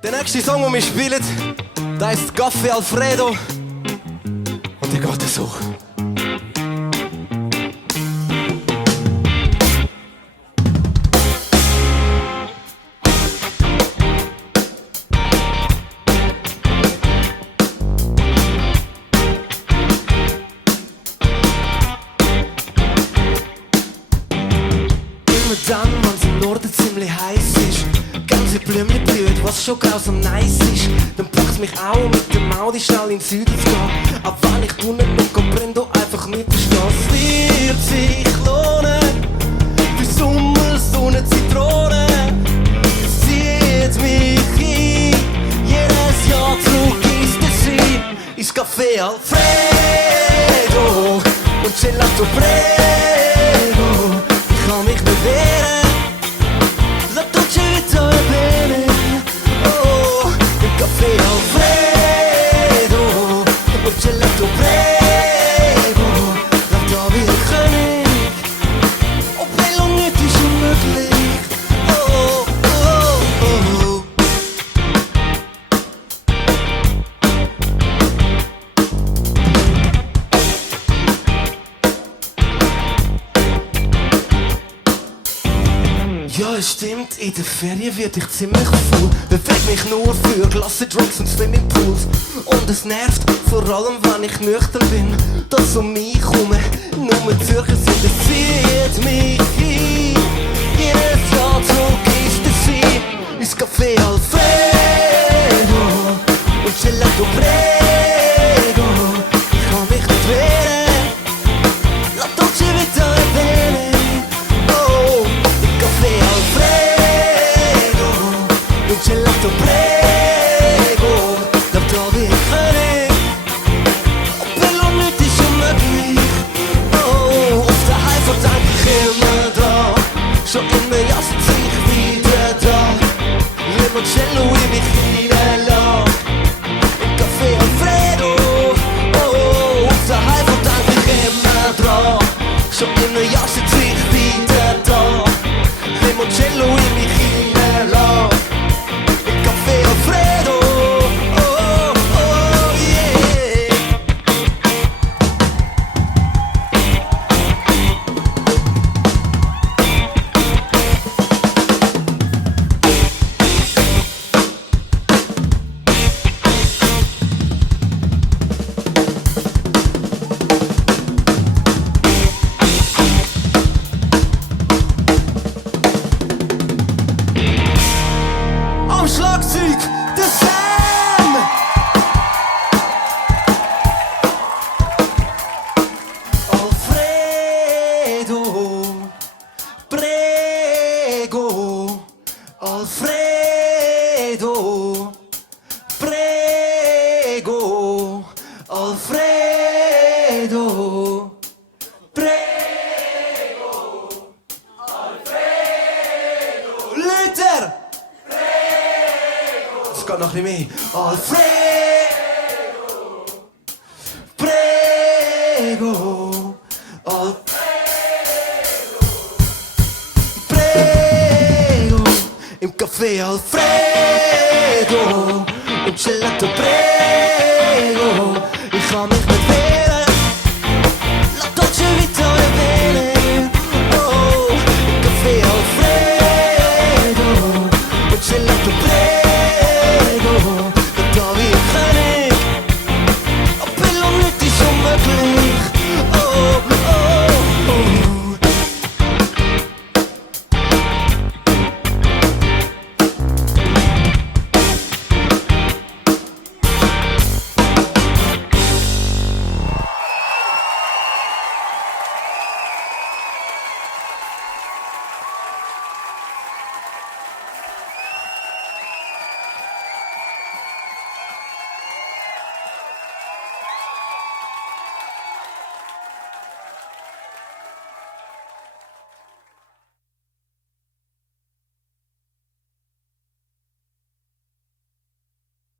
Der nächste Song, den wir spielen, der heißt Café Alfredo. Und der geht so. Immer dann, wenn's im Norden ziemlich heiß ist, ganze Blümchen blüht, was schon grausam nice ist, dann packt's mich auch mit dem Audi schnell in den Süden zu gehen. Auch wenn ich unten noch comprendo, einfach nicht verstehe. Es wird sich lohnen, für Sommer, Sonne, Zitrone. Es zieht mich ein, jedes Jahr zurück ins Tessin, ins Café Alfredo und Gelato Prego. Ich kann mich nicht wehren, la dolce vita è bene. Oh, il Café Alfredo und Gelato Prego. Laat da wie een König, op heel lang niet is onmogelijk. Oh, oh, oh, oh. Ja, es stimmt, in der Ferien werd ich ziemlich faul. Beweg mich nur für Klasse, Drugs und Swimmingpools. Und es nervt, vor allem wenn ich nüchtern bin, dass um mich herum nur Zürcher sind. Es zieht mich ein, jedes Jahr zurück ist der See, ins Café Alfredo und Gelato Prego. Ich kann mich nicht wehren, la dolce vita è bene. Oh, il Café Alfredo und Gelato Prego. Da wie ein König, ob bello nicht ist unmöglich. Oh, auf der Heifer denk ich immer dran, schon immer ja sind ich wieder da. Limoncello in mich hineinlassen, im Café Alfredo. Oh, auf der Heifer denk ich immer dran, schon immer ja sind ich wieder da. Limoncello in mich hineinlassen, im Café Alfredo. Oh, oh, yeah. Am Schlagzeug, der Sam! Alfredo, Prego, Alfredo, Prego, Alfredo, Prego, Alfredo. Luther! Es geht noch ein bisschen mehr. Alfredo, Prego, Alfredo, Prego, im Café Alfredo und Gelato